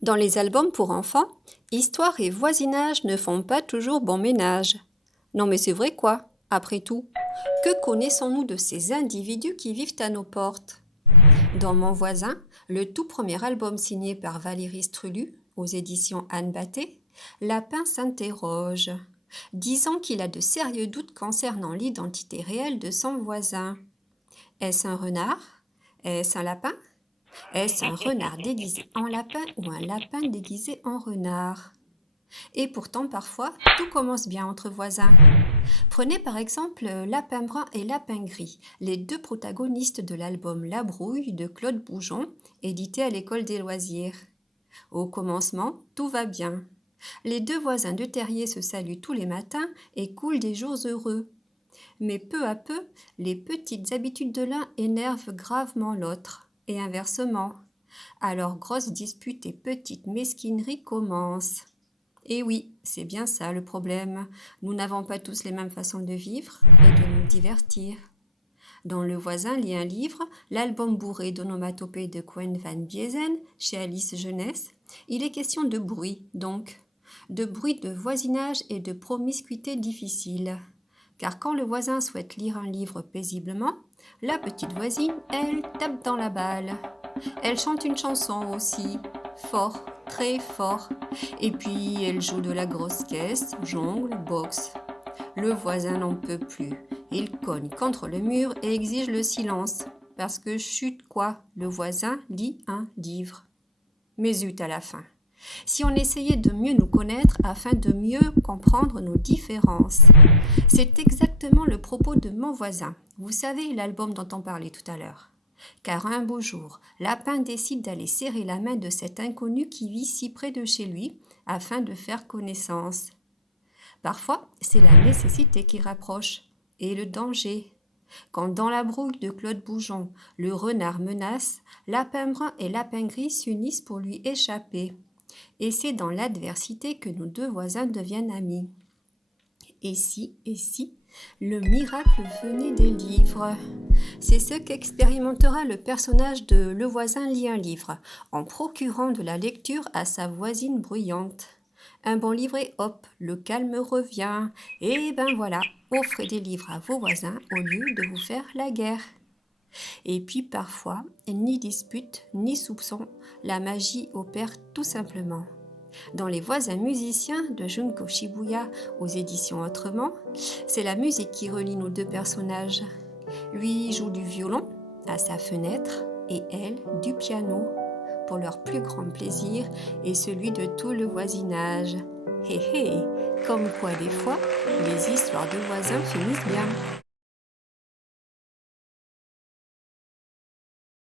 Dans les albums pour enfants, histoire et voisinage ne font pas toujours bon ménage. Non mais c'est vrai quoi, après tout. Que connaissons-nous de ces individus qui vivent à nos portes? Dans Mon voisin, le tout premier album signé par Valérie Strulu, aux éditions Anne Batté, Lapin s'interroge, disant qu'il a de sérieux doutes concernant l'identité réelle de son voisin. Est-ce un renard? Est-ce un lapin? Est-ce un renard déguisé en lapin ou un lapin déguisé en renard? Et pourtant, parfois, tout commence bien entre voisins. Prenez par exemple Lapin brun et Lapin gris, les deux protagonistes de l'album La Brouille de Claude Boujon, édité à l'École des loisirs. Au commencement, tout va bien. Les deux voisins de terrier se saluent tous les matins et coulent des jours heureux. Mais peu à peu, les petites habitudes de l'un énervent gravement l'autre, et inversement. Alors grosses disputes et petites mesquineries commencent. Et oui, c'est bien ça le problème. Nous n'avons pas tous les mêmes façons de vivre et de nous divertir. Dans Le voisin lit un livre, l'album bourré d'onomatopées de Coen van Biezen, chez Alice Jeunesse, il est question de bruit, donc. De bruit de voisinage et de promiscuité difficile. Car quand le voisin souhaite lire un livre paisiblement, la petite voisine, elle, tape dans la balle. Elle chante une chanson aussi, fort, très fort. Et puis elle joue de la grosse caisse, jongle, boxe. Le voisin n'en peut plus. Il cogne contre le mur et exige le silence. Parce que chut quoi, le voisin lit un livre. Mais zut à la fin. Si on essayait de mieux nous connaître afin de mieux comprendre nos différences. C'est exactement le propos de Mon voisin. Vous savez l'album dont on parlait tout à l'heure. Car un beau jour, Lapin décide d'aller serrer la main de cet inconnu qui vit si près de chez lui afin de faire connaissance. Parfois, c'est la nécessité qui rapproche et le danger. Quand dans la brouille de Claude Boujon, le renard menace, Lapin brun et Lapin gris s'unissent pour lui échapper. Et c'est dans l'adversité que nos deux voisins deviennent amis. Et si, le miracle venait des livres. C'est ce qu'expérimentera le personnage de Le voisin lit un livre, en procurant de la lecture à sa voisine bruyante. Un bon livre et hop, le calme revient. Et ben voilà, offrez des livres à vos voisins au lieu de vous faire la guerre. Et puis parfois, ni dispute, ni soupçon, la magie opère tout simplement. Dans Les voisins musiciens de Junko Shibuya aux éditions Autrement, c'est la musique qui relie nos deux personnages. Lui joue du violon à sa fenêtre et elle du piano pour leur plus grand plaisir et celui de tout le voisinage. Hé hé, comme quoi des fois, les histoires de voisins finissent bien.